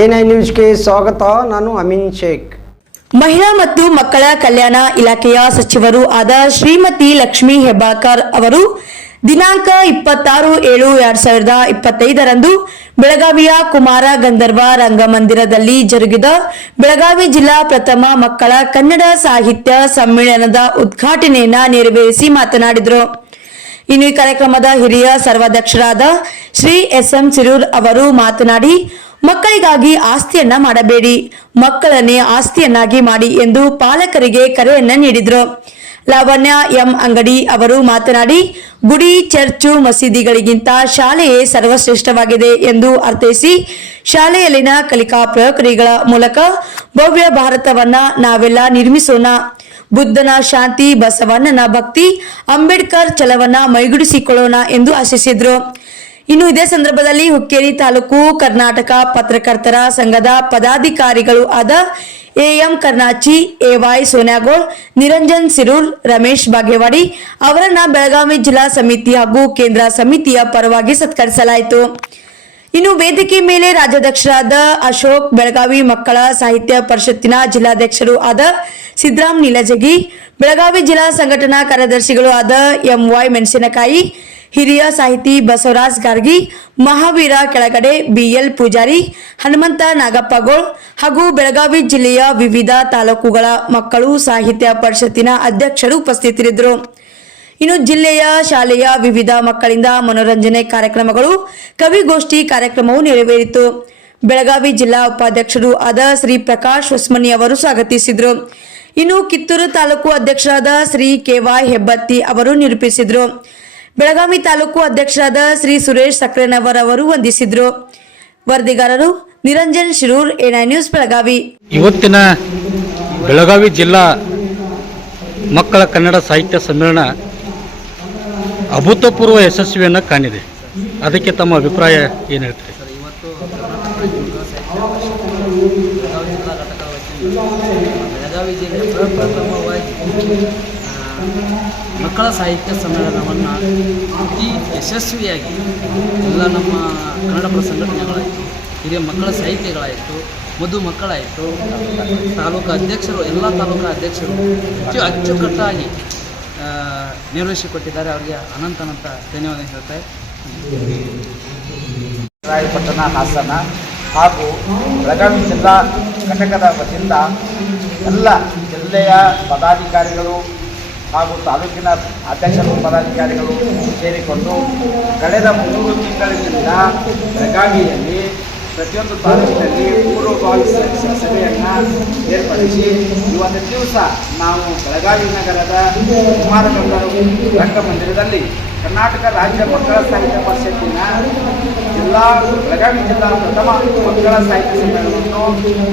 N I ನ್ಯೂಸ್ಗೆ ಸ್ವಾಗತ, ನಾನು ಅಮಿನ್ ಶೇಖ್. ಮಹಿಳಾ ಮತ್ತು ಮಕ್ಕಳ ಕಲ್ಯಾಣ ಇಲಾಖೆಯ ಸಚಿವರು ಆದ ಶ್ರೀಮತಿ ಲಕ್ಷ್ಮೀ ಹೆಬ್ಬಾಕರ್ ಅವರು ದಿನಾಂಕ ಇಪ್ಪತ್ತಾರು ಏಳು ಎರಡ್ ಸಾವಿರದ ಇಪ್ಪತ್ತೈದರಂದು ಬೆಳಗಾವಿಯ ಕುಮಾರ ಗಂಧರ್ವ ರಂಗಮಂದಿರದಲ್ಲಿ ಜರುಗಿದ ಬೆಳಗಾವಿ ಜಿಲ್ಲಾ ಪ್ರಥಮ ಮಕ್ಕಳ ಕನ್ನಡ ಸಾಹಿತ್ಯ ಸಮ್ಮೇಳನದ ಉದ್ಘಾಟನೆಯನ್ನ ನೆರವೇರಿಸಿ ಮಾತನಾಡಿದರು. ಇನ್ನು ಈ ಕಾರ್ಯಕ್ರಮದ ಹಿರಿಯ ಸರ್ವಾಧ್ಯಕ್ಷರಾದ ಶ್ರೀ ಎಸ್ ಎಂ ಸಿರೂರ್ ಅವರು ಮಾತನಾಡಿ ಮಕ್ಕಳಿಗಾಗಿ ಆಸ್ತಿಯನ್ನ ಮಾಡಬೇಡಿ. ಮಕ್ಕಳನ್ನೇ ಆಸ್ತಿಯನ್ನಾಗಿ ಮಾಡಿ ಎಂದು ಪಾಲಕರಿಗೆ ಕರೆಯನ್ನ ನೀಡಿದರು. ಲಾವಣ್ಯ ಎಂ ಅಂಗಡಿ ಅವರು ಮಾತನಾಡಿ, ಗುಡಿ, ಚರ್ಚು, ಮಸೀದಿಗಳಿಗಿಂತ ಶಾಲೆಯೇ ಸರ್ವಶ್ರೇಷ್ಠವಾಗಿದೆ ಎಂದು ಅರ್ಥೈಸಿ, ಶಾಲೆಯಲ್ಲಿನ ಕಲಿಕಾ ಪ್ರಕ್ರಿಯೆಗಳ ಮೂಲಕ ಭವ್ಯ ಭಾರತವನ್ನ ನಾವೆಲ್ಲ ನಿರ್ಮಿಸೋಣ. ಬುದ್ಧನ ಶಾಂತಿ, ಬಸವಣ್ಣನ ಭಕ್ತಿ, ಅಂಬೇಡ್ಕರ್ ಛಲವನ್ನ ಮೈಗೂಡಿಸಿಕೊಳ್ಳೋಣ ಎಂದು ಆಶಿಸಿದ್ರು. ಇನ್ನು ಇದೇ ಸಂದರ್ಭದಲ್ಲಿ ಹುಕ್ಕೇರಿ ತಾಲೂಕು ಕರ್ನಾಟಕ ಪತ್ರಕರ್ತರ ಸಂಘದ ಪದಾಧಿಕಾರಿಗಳು ಆದ A M Karnachi A Y Sonyagol, Niranjan Sirur, Ramesh Bagewadi ಅವರನ್ನ ಬೆಳಗಾವಿ ಜಿಲ್ಲಾ ಸಮಿತಿ ಹಾಗೂ ಕೇಂದ್ರ ಸಮಿತಿಯ ಪರವಾಗಿ ಸತ್ಕರಿಸಲಾಯಿತು. ಇನ್ನು ವೇದಿಕೆ ಮೇಲೆ ರಾಜ್ಯಾಧ್ಯಕ್ಷರಾದ ಅಶೋಕ್, ಬೆಳಗಾವಿ ಮಕ್ಕಳ ಸಾಹಿತ್ಯ ಪರಿಷತ್ತಿನ ಜಿಲ್ಲಾಧ್ಯಕ್ಷರು ಆದ ಸಿದ್ದರಾಮ್ ನೀಲಜಗಿ, ಬೆಳಗಾವಿ ಜಿಲ್ಲಾ ಸಂಘಟನಾ ಕಾರ್ಯದರ್ಶಿಗಳು ಆದ ಎಂವೈ ಮೆಣಸಿನಕಾಯಿ ಹಿರಿಯ ಸಾಹಿತಿ ಬಸವರಾಜ್ ಗಾರ್ಗಿ, ಮಹಾವೀರ ಕೆಳಗಡೆ ಬಿಎಲ್ ಪೂಜಾರಿ, ಹನುಮಂತ ನಾಗಪ್ಪಗೋಳ್ ಹಾಗೂ ಬೆಳಗಾವಿ ಜಿಲ್ಲೆಯ ವಿವಿಧ ತಾಲೂಕುಗಳ ಮಕ್ಕಳು ಸಾಹಿತ್ಯ ಪರಿಷತ್ತಿನ ಅಧ್ಯಕ್ಷರು ಉಪಸ್ಥಿತರಿದ್ದರು. ಇನ್ನು ಜಿಲ್ಲೆಯ ಶಾಲೆಯ ವಿವಿಧ ಮಕ್ಕಳಿಂದ ಮನೋರಂಜನೆ ಕಾರ್ಯಕ್ರಮಗಳು, ಕವಿಗೋಷ್ಠಿ ಕಾರ್ಯಕ್ರಮವು ನೆರವೇರಿತು. ಬೆಳಗಾವಿ ಜಿಲ್ಲಾ ಉಪಾಧ್ಯಕ್ಷರು ಆದ ಶ್ರೀ ಪ್ರಕಾಶ್ ಹೊಸ್ಮನಿ ಅವರು ಸ್ವಾಗತಿಸಿದರು. ಇನ್ನು ಕಿತ್ತೂರು ತಾಲೂಕು ಅಧ್ಯಕ್ಷರಾದ ಶ್ರೀ ಕೆವಾಯ್ ಹೆಬ್ಬತ್ತಿ ಅವರು ನಿರೂಪಿಸಿದರು. ಬೆಳಗಾವಿ ತಾಲೂಕು ಅಧ್ಯಕ್ಷರಾದ ಶ್ರೀ ಸುರೇಶ್ ಸಕ್ರೇನವರ್ ಅವರು ವಂದಿಸಿದ್ರು. ವರದಿಗಾರರು Niranjan Shirur N I news Belagavi. ಇವತ್ತಿನ ಬೆಳಗಾವಿ ಜಿಲ್ಲಾ ಮಕ್ಕಳ ಕನ್ನಡ ಸಾಹಿತ್ಯ ಸಮ್ಮೇಳನ ಅಭೂತಪೂರ್ವ ಯಶಸ್ವಿಯನ್ನು ಕಾಣಿದೆ. ಅದಕ್ಕೆ ತಮ್ಮ ಅಭಿಪ್ರಾಯ ಏನು ಹೇಳ್ತೀರಿ? ಬೆಳಗಾವಿ ಜಿಲ್ಲೆ ಮಕ್ಕಳ ಸಾಹಿತ್ಯ ಸಮ್ಮೇಳನವನ್ನು ಅತಿ ಯಶಸ್ವಿಯಾಗಿ ಎಲ್ಲ ನಮ್ಮ ಕನ್ನಡಪರ ಸಂಘಟನೆಗಳಾಯಿತು, ಹಿರಿಯ ಮಕ್ಕಳ ಸಾಹಿತ್ಯಗಳಾಯಿತು, ಮಧು ಮಕ್ಕಳಾಯಿತು, ತಾಲೂಕು ಅಧ್ಯಕ್ಷರು, ಎಲ್ಲ ತಾಲೂಕು ಅಧ್ಯಕ್ಷರು ಹೆಚ್ಚು ಅಚ್ಚುಕಟ್ಟಾಗಿ ನಿರ್ವಹಿಸಿಕೊಟ್ಟಿದ್ದಾರೆ ಅವರಿಗೆ ಅನಂತ ಅನಂತ ಧನ್ಯವಾದ ಹೇಳ್ತಾರೆ ರಾಯಪಟ್ಟಣ, ಹಾಸನ ಹಾಗೂ ಬೆಳಗಾವಿ ಜಿಲ್ಲಾ ಘಟಕದ ವತಿಯಿಂದ ಎಲ್ಲ ಜಿಲ್ಲೆಯ ಪದಾಧಿಕಾರಿಗಳು ಹಾಗೂ ತಾಲೂಕಿನ ಅಧ್ಯಕ್ಷರು ಪದಾಧಿಕಾರಿಗಳು ಸೇರಿಕೊಂಡು ಕಳೆದ ಮೂರು ತಿಂಗಳಿನಿಂದ ಬೆಳಗಾವಿಯಲ್ಲಿ ಪ್ರತಿಯೊಂದು ತಾಲೂಕಿನಲ್ಲಿ ಪೂರ್ವಭಾವಿ ಸಭೆಯನ್ನು ಏರ್ಪಡಿಸಿ ಇವತ್ತು ದಿವಸ ನಾವು ಬೆಳಗಾವಿ ನಗರದ ಕುಮಾರಗಂಗರು ರಂಗಮಂದಿರದಲ್ಲಿ ಕರ್ನಾಟಕ ರಾಜ್ಯ ಮಕ್ಕಳ ಸಾಹಿತ್ಯ ಪರಿಷತ್ತಿನ ಜಿಲ್ಲಾ, ಬೆಳಗಾವಿ ಜಿಲ್ಲಾ ಪ್ರಥಮ ಮಕ್ಕಳ ಸಾಹಿತ್ಯ ಸಮ್ಮೇಳನವನ್ನು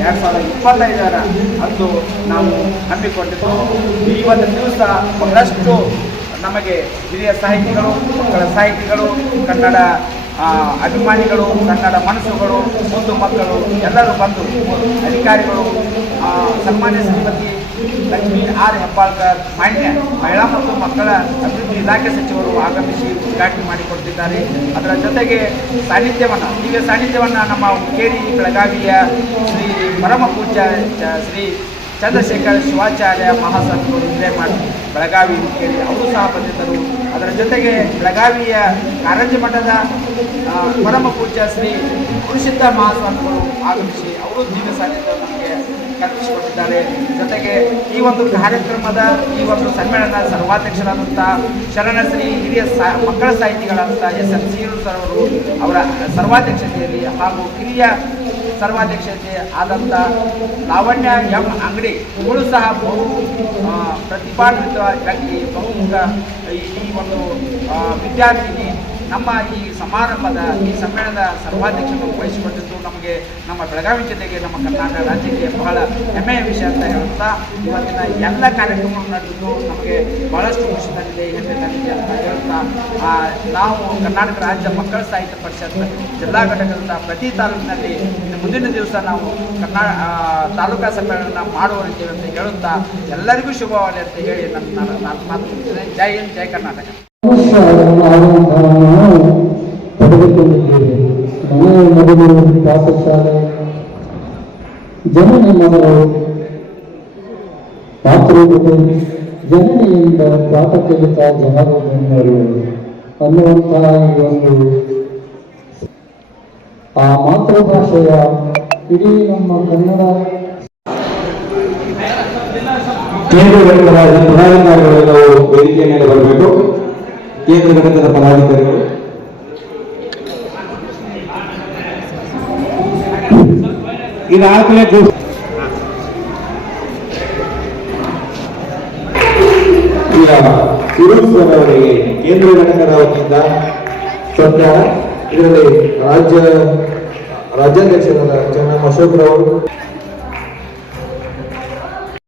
ಎರಡು ಸಾವಿರದ ಇಪ್ಪತ್ತೈದರ ಅಂದು ನಾವು ಹಮ್ಮಿಕೊಂಡಿದ್ದು ಇವತ್ತು ದಿವಸ ಬಹಳಷ್ಟು ನಮಗೆ ಹಿರಿಯ ಸಾಹಿತಿಗಳು, ಮಕ್ಕಳ ಸಾಹಿತಿಗಳು, ಕನ್ನಡ ಅಭಿಮಾನಿಗಳು, ಕನ್ನಡ ಮನಸ್ಸುಗಳು ಮುಂದು ಮಕ್ಕಳು, ಎಲ್ಲರೂ ಬಂದು ಅಧಿಕಾರಿಗಳು ಸನ್ಮಾನ್ಯ ಶ್ರೀಮತಿ ಲಕ್ಷ್ಮೀ ಆರ್ ಹೆಬ್ಬಾಳ್ಕರ್, ಮಾನ್ಯ ಮಹಿಳಾ ಮತ್ತು ಮಕ್ಕಳ ಅಭಿವೃದ್ಧಿ ಇಲಾಖೆ ಸಚಿವರು ಆಗಮಿಸಿ ಉದ್ಘಾಟನೆ ಮಾಡಿಕೊಡ್ತಿದ್ದಾರೆ. ಅದರ ಜೊತೆಗೆ ಸಾನ್ನಿಧ್ಯವನ್ನು ಈಗ ಸಾನ್ನಿಧ್ಯವನ್ನು ನಮ್ಮ ಕೇಳಿ ಬೆಳಗಾವಿಯ ಶ್ರೀ ಪರಮ ಪೂಜ್ಯ ಶ್ರೀ ಚಂದ್ರಶೇಖರ್ ಶಿವಾಚಾರ್ಯ ಮಹಾಸಂತರು ಇದೇ ಮಾಡಿ ಬೆಳಗಾವಿ ಅವರು ಸಹ ಬಂದಿದ್ದರು. ಅದರ ಜೊತೆಗೆ ಬೆಳಗಾವಿಯ ಕಾರಂಜಿ ಮಠದ ಪರಮ ಪೂಜ್ಯ ಶ್ರೀ ಗುರುಸಿದ್ಧ ಮಹಾಸ್ವಾಮಿಗಳು ಆಗಮಿಸಿ ಅವರು ದಿವ್ಯ ಸಾನ್ನಿಧ್ಯ ನಮಗೆ ಕಲ್ಪಿಸಿಕೊಟ್ಟಿದ್ದಾರೆ. ಜೊತೆಗೆ ಈ ಒಂದು ಕಾರ್ಯಕ್ರಮದ ಈ ಒಂದು ಸಮ್ಮೇಳನ ಸರ್ವಾಧ್ಯಕ್ಷರಾದಂಥ ಶರಣಶ್ರೀ ಹಿರಿಯ ಸಾ, ಮಕ್ಕಳ ಸಾಹಿತಿಗಳಾದಂಥ ಎಸ್ ಎಂ ಸೀರು ಸರ್ ಅವರು ಅವರ ಸರ್ವಾಧ್ಯಕ್ಷತೆಯಲ್ಲಿ ಹಾಗೂ ಕಿರಿಯ ಸರ್ವಾಧ್ಯಕ್ಷತೆ ಆದಂಥ ಲಾವಣ್ಯ ಎಂ ಅಂಗಡಿ ಇವಳು ಸಹ ಬಹು ಪ್ರತಿಭಾನ್ವಿತ ವ್ಯಕ್ತಿ ಬಹುಮುಖ ಈ ಒಂದು ವಿದ್ಯಾರ್ಥಿನಿ. ನಮ್ಮ ಈ ಸಮಾರಂಭದ, ಈ ಸಮ್ಮೇಳನದ ಸರ್ವಾಧ್ಯಕ್ಷರು ವಹಿಸಿಕೊಂಡಿದ್ದು ನಮಗೆ ನಮ್ಮ ಬೆಳಗಾವಿ ಜಿಲ್ಲೆಗೆ, ನಮ್ಮ ಕರ್ನಾಟಕ ರಾಜ್ಯಕ್ಕೆ ಬಹಳ ಹೆಮ್ಮೆಯ ವಿಷಯ ಅಂತ ಹೇಳುತ್ತಾ, ಇವತ್ತಿನ ಎಲ್ಲ ಕಾರ್ಯಕ್ರಮಗಳು ನಡೆದಿದ್ದು ನಮಗೆ ಬಹಳಷ್ಟು ಖುಷಿ ತಂದಿದೆ ಹೆಮ್ಮೆ ತಂದಿದೆ ಅಂತ ಹೇಳುತ್ತಾ ನಾವು ಕರ್ನಾಟಕ ರಾಜ್ಯ ಮಕ್ಕಳ ಸಾಹಿತ್ಯ ಪರಿಷತ್ ಜಿಲ್ಲಾ ಘಟಕದಿಂದ ಪ್ರತಿ ತಾಲೂಕಿನಲ್ಲಿ ಮುಂದಿನ ದಿವಸ ನಾವು ಕರ್ನಾ ತಾಲೂಕಾ ಸಮ್ಮೇಳನ ಮಾಡುವರಿದ್ದೇವೆ ಅಂತ ಹೇಳುತ್ತಾ, ಎಲ್ಲರಿಗೂ ಶುಭವಾಗಲಿ ಅಂತ ಹೇಳಿ ನನ್ನ ನಾನು ಮಾತು. ಜೈ ಹಿಂದ್, ಜೈ ಕರ್ನಾಟಕ ಪಡೆದುಕೊಂಡಿದ್ದೇವೆ ಮನೆಯ ಮಗು ಪಾಠಶಾಲೆ ಜನನ ಮೊದಲು ಮಾತೃಭೂಮಿ ಜನನೆಯಿಂದ ಪಾಠ ಕಲಿತ ಜನರು ಅನ್ನುವಂತಹ ಈ ಒಂದು ಆ ಮಾತೃಭಾಷೆಯ ಇಡೀ ನಮ್ಮ ಕನ್ನಡ ಕೇಂದ್ರ ಪದಾಧಿಕಾರಿಗಳೆಲ್ಲವೂ ವೇದಿಕೆ ಬರಬೇಕು. ಕೇಂದ್ರ ಘಟಕದ ಪದಾಧಿಕಾರಿಗಳು? ಇದಾದ್ಮೇಲೆ ಅವರಿಗೆ ಕೇಂದ್ರ ಘಟಕದ ವತಿಯಿಂದ ಸತ್ಕಾರ ಇದರಲ್ಲಿ ರಾಜ್ಯ ರಾಜ್ಯಾಧ್ಯಕ್ಷರಾದ ಚೆನ್ನಮ್ಮ ಅಶೋಕ್ ರವರು